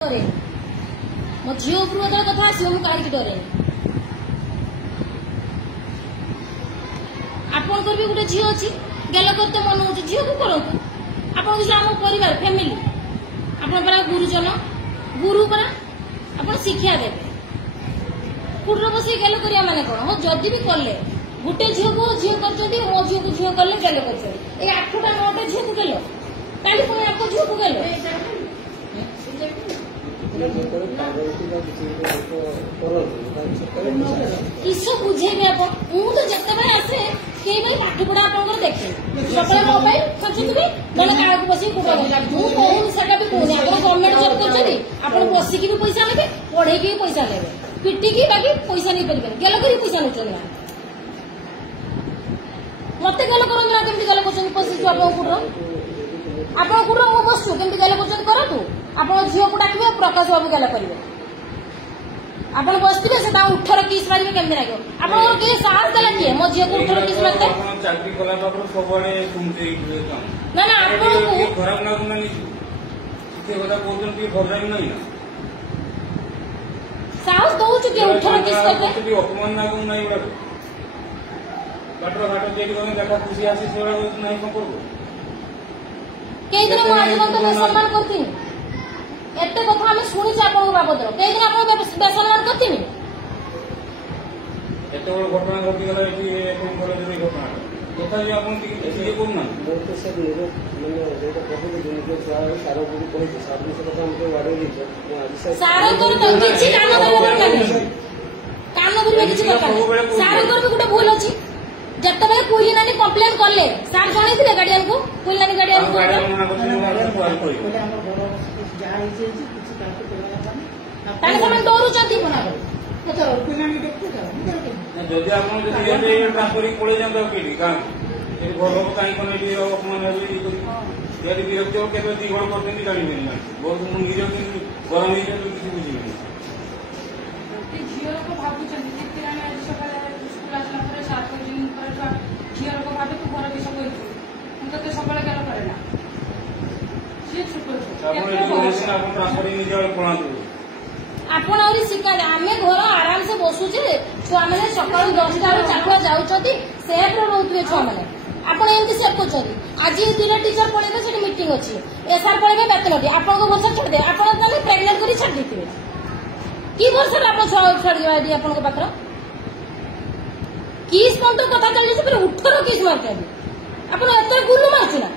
मो झील उपरू कथा आसो मुझे कहीं डरे आपंकर भी गोटे झील अच्छी गेल करते मन हो झील को करूँ आप आम परिवार फैमिली आप गुरुजन गुरु परा आप शिक्षा देते कुटर बस गेल करिया माने कौन हाँ जदि भी कले गोटे झील को झील कर मो झील को झील कले गेल कर 8टा 9टा झील को गेल काली पुणी आप झील को गेल किस बुझेबे आप तो जिते आसे कई भाई पाठ पढ़ा आप देखे सकाल मोबाइल खचुथि मैंने कागज बस कहूँ से भी कहूँ आप गवर्नमेंट जब कर बसिकी भी पैसा लेते पढ़े भी पैसा लेते पिटिकी बाकी पैसा नहीं पारे गेल कर पैसा नौकर मत गेल करना कमी गेल कर पशु आप कुड़ मु बसु कमी गेल कर करूँ आप झील को डाक प्रकाश बाबू गेल करेंगे आप बसते से 18 किस मारे केमी लगे आप साहस देला किए मो झील को 18 किस मारते ना ना साहस दौर किए 18 किस करते कई दिन मुझे बेसम्मान करती एत कथा आम शुणी बाबद कई दिन आप बेसम्मान करती घटना घटीगला गोटे भूल अच्छी जत कुली नानी कम्प्लेन कले सार जन गार्डियन को कुली नानी गार्डियन डरू जदि आप ट्रांसफर पड़े जाता घर लोग कहीं अपमान विरक्त हो के 2 घर करते गाड़ी मिलना बहुत मुझे गरम किसी बुझे झील को भावुँ झील को भावे तू घर विष कही तो सबले गेल करे आपण आउरी शिका आम घर आराम से बसुचे छुआ मैंने सका 10टा 4टा जाऊँ सेफ्रे रोते छुआ मैंने आपड़ एमती सेफ कर आज 2 टीचर पढ़े से मीटिंग अच्छी एसआर पढ़े बेतनटी आपको भरोसा छाड़दे आप प्रेगनेंट कर छाड़ देते कि भरोसा आप छाड़ी आप पाखर किस पंत कथा चली 18 किस मारते आप गुलु मार्चुना